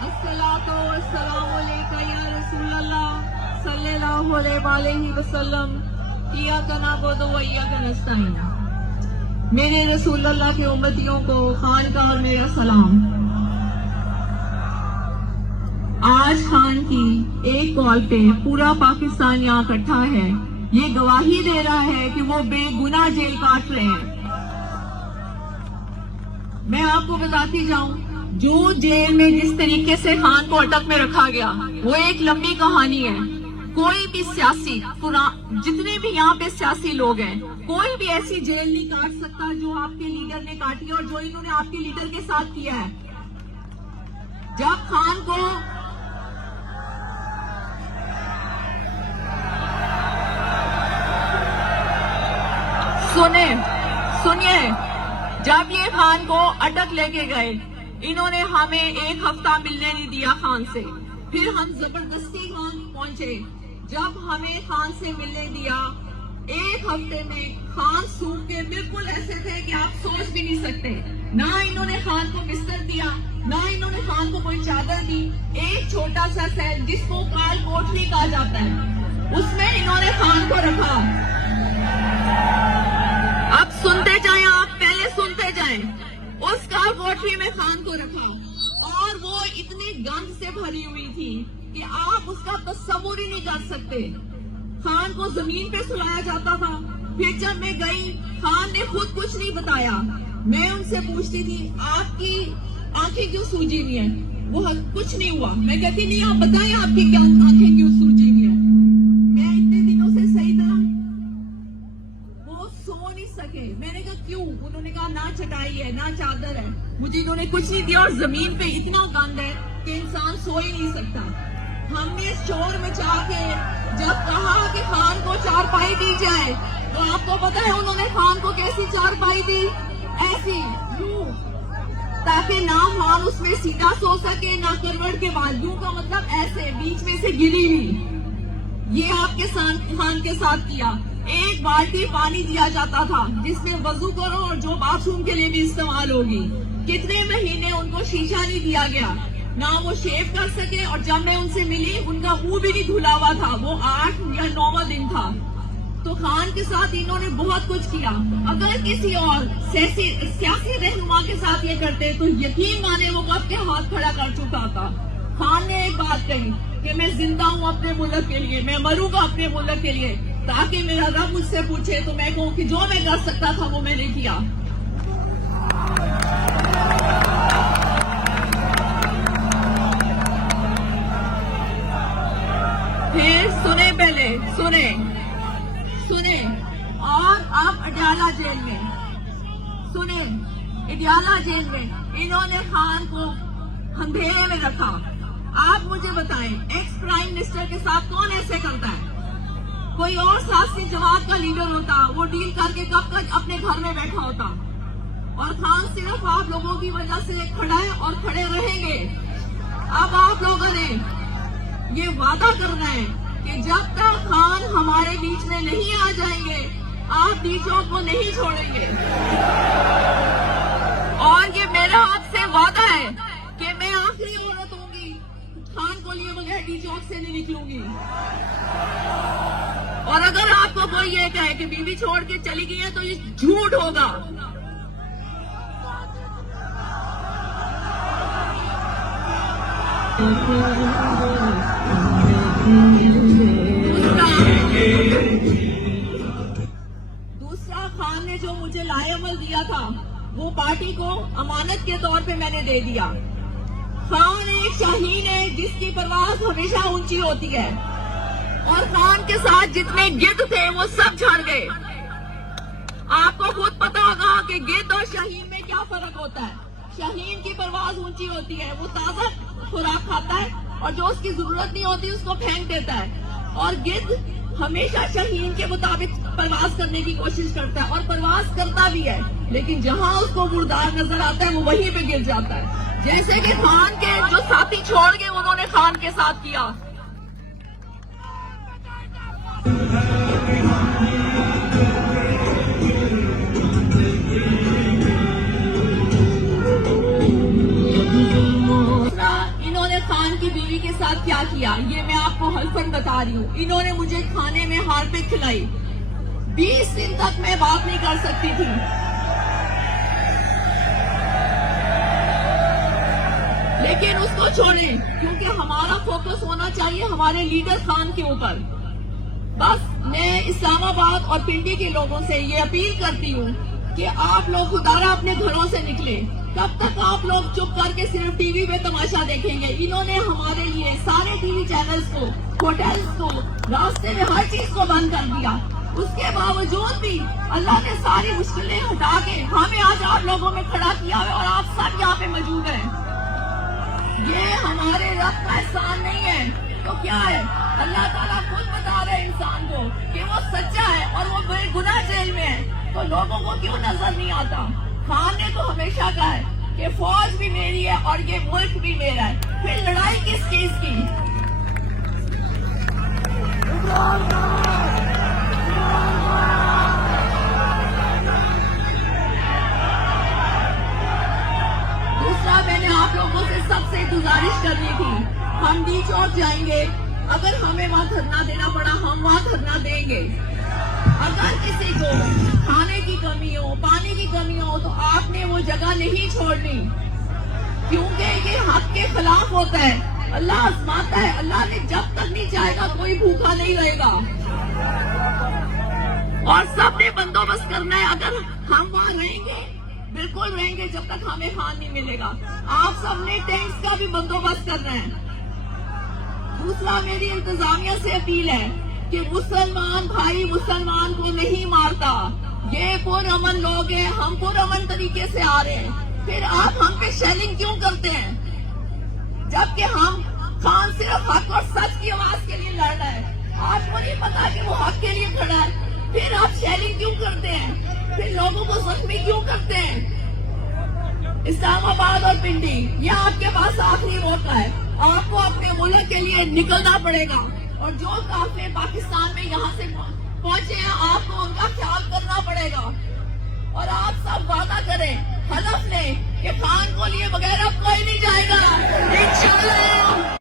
अस्सलातु वस्सलामु अलैका या रसूल अल्लाह सल्लल्लाहु अलैहि वसल्लम इय्याका नअबुदु व इय्याका नस्तईन। मेरे रसूल अल्लाह के उम्मतियों को खान का और मेरा सलाम। आज खान की एक कॉल पे पूरा पाकिस्तान यहाँ इकट्ठा है, ये गवाही दे रहा है कि वो बेगुनाह जेल काट रहे हैं। मैं आपको बताती जाऊं, जो जेल में जिस तरीके से खान को अटक में रखा गया वो एक लंबी कहानी है। कोई भी सियासी, जितने भी यहाँ पे सियासी लोग हैं, कोई भी ऐसी जेल नहीं काट सकता जो आपके लीडर ने काटी है और जो इन्होंने आपके लीडर के साथ किया है। जब खान को सुनिए, जब ये खान को अटक लेके गए, इन्होंने हमें एक हफ्ता मिलने नहीं दिया खान से। फिर हम जबरदस्ती खान पहुंचे। जब हमें खान से मिलने दिया, एक हफ्ते में खान सूख के बिल्कुल ऐसे थे कि आप सोच भी नहीं सकते। ना इन्होंने खान को बिस्तर दिया, ना इन्होंने खान को कोई चादर दी। एक छोटा सा सेल जिसको काल कोठरी कहा जाता है, उसमें इन्होंने खान को रखा। अब सुनते जाएं, आप पहले सुनते जाएं। उस काल कोठरी में खान को रखा और वो इतनी गंद से भरी हुई थी कि आप उसका तस्वुर ही नहीं कर सकते। खान को जमीन पे सुलाया जाता था। फिर जब मैं गई, खान ने खुद कुछ नहीं बताया। मैं उनसे पूछती थी, आपकी आंखें क्यों सूजी हुई हैं? वो कुछ नहीं हुआ। मैं कहती नहीं, आप बताएं आपकी क्या आंखें क्यों सूजी हुई हैं? मैं इतने दिनों से सही तरह वो सो नहीं सके। मैंने कहा क्यों? उन्होंने कहा ना चटाई है, ना चादर है। मुझे इन्होंने कुछ नहीं दिया और जमीन पे इतना गंद है कि इंसान सो ही नहीं सकता। हमने शोर मचा के जब कहा कि खान को चारपाई दी जाए, तो आपको पता है उन्होंने खान को कैसी चारपाई दी? ऐसी, यूं, ताकि ना खान उसमें सीधा सो सके, ना करवट के बाद। यूं का मतलब ऐसे बीच में से गिरी हुई। ये आपके खान के साथ किया। एक बाल्टी पानी दिया जाता था जिसमें वजू करो और जो बाथरूम के लिए भी इस्तेमाल होगी। कितने महीने उनको शीशा नहीं दिया गया, ना वो शेव कर सके। और जब मैं उनसे मिली, उनका मुंह भी नहीं धुला हुआ था। वो 8 या 9वां दिन था। तो खान के साथ इन्होंने बहुत कुछ किया। अगर किसी और सियासी रहनुमा के साथ ये करते तो यकीन माने वो कब के हाथ खड़ा कर चुका था। खान ने एक बात कही कि मैं जिंदा हूँ अपने मुल्क के लिए, मैं मरूंगा अपने मुल्क के लिए, ताकि मेरा रब मुझसे पूछे तो मैं कहूँ कि जो मैं कर सकता था वो मैंने किया। फिर सुने और अब अडयाला जेल में इन्होंने खान को अंधेरे में रखा। आप मुझे बताएं, एक्स प्राइम मिनिस्टर के साथ कौन ऐसे करता है? कोई और सियासी जमात का लीडर होता, वो डील करके कब तक अपने घर में बैठा होता। और खान सिर्फ आप लोगों की वजह से खड़ा है और खड़े रहेंगे। अब आप लोगों ने ये वादा करना है कि जब तक खान हमारे बीच में नहीं आ जाएंगे, आप डीजों को नहीं छोड़ेंगे। और ये मेरा आपसे वादा है कि मैं आखिरी औरत होंगी खान को लिए बगैर डी चौक से नहीं निकलूंगी। और अगर आपको कोई ये कहे कि बीवी छोड़ के चली गई है तो ये झूठ होगा। दूसरा, खान ने जो मुझे लाएअमल दिया था वो पार्टी को अमानत के तौर पे मैंने दे दिया। खान एक शाहीन है जिसकी परवाज़ हमेशा ऊंची होती है। और खान के साथ जितने गिद्ध थे वो सब झड़ गए। आपको खुद पता होगा कि गिद्ध और शाहीन में क्या फर्क होता है। शाहीन की परवाज़ ऊंची होती है, वो ताज़ा खुराक खाता है और जो उसकी जरूरत नहीं होती उसको फेंक देता है। और गिद्ध हमेशा शाहीन के मुताबिक परवाज़ करने की कोशिश करता है और परवाज़ करता भी है, लेकिन जहां उसको मुर्दार नजर आता है वो वहीं पे गिर जाता है। जैसे कि खान के जो साथी छोड़ गए उन्होंने खान के साथ किया। بتا رہی ہوں، انہوں نے مجھے کھانے میں ہارپک کھلائی، 20 دن تک میں بات نہیں کر سکتی تھی۔ لیکن اس کو چھوڑیں، کیونکہ ہمارا فوکس ہونا چاہیے ہمارے لیڈر خان کے اوپر۔ بس میں اسلام آباد اور پنڈی کے لوگوں سے یہ اپیل کرتی ہوں کہ آپ لوگ خدارا اپنے گھروں سے نکلیں۔ کب تک آپ لوگ چپ کر کے صرف ٹی وی پہ تماشا دیکھیں گے؟ انہوں نے ہمارے لیے سارے ٹی وی چینلز کو، ہوٹلز کو، راستے میں ہر چیز کو بند کر دیا۔ اس کے باوجود بھی اللہ نے ساری مشکلیں ہٹا کے ہمیں آج آپ لوگوں میں کھڑا کیا ہے اور آپ سب یہاں پہ موجود ہیں۔ یہ ہمارے رب کا احسان نہیں ہے تو کیا ہے؟ اللہ تعالیٰ خود بتا رہے انسان کو کہ وہ سچا ہے اور وہ بے گناہ جیل میں ہے، تو لوگوں کو کیوں نظر نہیں آتا؟ خان نے تو ہمیشہ کہا ہے کہ فوج بھی میری ہے اور یہ ملک بھی میرا ہے، پھر لڑائی کس چیز کی؟ دوسرا میں نے آپ لوگوں سے سب سے گزارش کرنی تھی، ہم ڈی چوک جائیں گے، اگر ہمیں وہاں دھرنا دینا پڑا ہم وہاں دھرنا دیں گے۔ اگر کسی کو کھانے کی کمی ہو، پانی کی کمی ہو تو آپ نے وہ جگہ نہیں چھوڑنی، کیونکہ یہ حق کے خلاف ہوتا ہے۔ اللہ آزماتا ہے، اللہ نے جب تک نہیں چاہے گا کوئی بھوکا نہیں رہے گا، اور سب نے بندوبست کرنا ہے۔ اگر ہم وہاں رہیں گے، بالکل رہیں گے جب تک ہمیں خان نہیں ملے گا۔ آپ سب نے ٹینکس کا بھی بندوبست کرنا ہے۔ دوسرا میری انتظامیہ سے اپیل ہے کہ مسلمان بھائی مسلمان کو نہیں مارتا، یہ پرامن لوگ ہیں، ہم پرامن طریقے سے آ رہے ہیں، پھر آپ ہم پہ شیلنگ کیوں کرتے ہیں؟ جبکہ ہم خان صرف حق اور سچ کی آواز کے لیے لڑ رہا ہے، آپ کو نہیں پتا کہ وہ حق کے لیے کھڑا ہے، پھر آپ شیلنگ کیوں کرتے ہیں؟ پھر لوگوں کو زخمی کیوں کرتے ہیں؟ اسلام آباد اور پنڈی، یہ آپ کے پاس آخری موقع ہے، آپ کو اپنے ملک کے لیے نکلنا پڑے گا، اور جو قافلے پاکستان میں یہاں سے پہنچے ہیں آپ کو ان کا خیال کرنا پڑے گا، اور آپ سب وعدہ کریں، حلف لیں کہ خان کو لیے بغیر اب کوئی نہیں جائے گا، انشاءاللہ۔